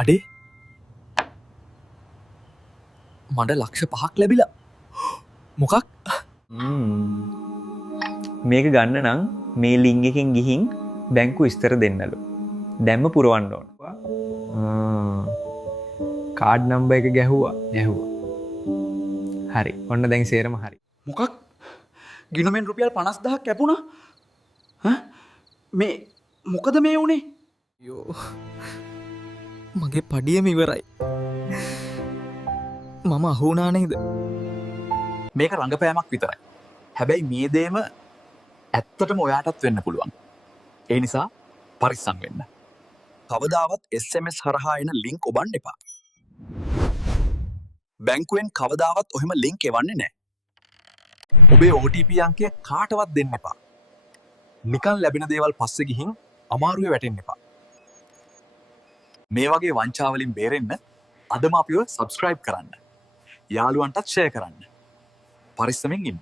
අඩේ මට ලක්ෂ 5ක් ලැබිලා. මොකක්? මේක ගන්න නම් මේ ලින්ක් එකෙන් ගිහින් බැංකු විස්තර දෙන්නලු. දැම්ම පුරවන්න ඕන. කාඩ් නම්බර් එක ගැහුවා. හරි. ඔන්න දැන් සේරම හරි. මොකක්? ගිණුමෙන් රුපියල් 50000ක් කැපුණා. මේ මොකද මේ වුනේ? යෝ මගේ පඩියම ඉවරයි. මම අහුණා නේද? මේක රංගපෑමක් විතරයි. හැබැයි මේ දේම ඇත්තටම ඔයාටත් වෙන්න පුළුවන්. ඒ නිසා පරිස්සම් වෙන්න. කවදාවත් SMS හරහා එන ලින්ක් ඔබන්න එපා. බැංකුවෙන් කවදාවත් ඔහෙම ලින්ක් එවන්නේ නැහැ. ඔබේ OTP අංකය කාටවත් දෙන්න එපා. නිකන් ලැබෙන දේවල් පස්සේ ගිහින් අමාරුවේ වැටෙන්න එපා. මේ වගේ වංචාවලින් බේරෙන්න අදම අපිව සබ්ස්ක්‍රයිබ් කරන්න. යාළුවන්ටත් ෂෙයා කරන්න. පරිස්සමෙන් ඉන්න.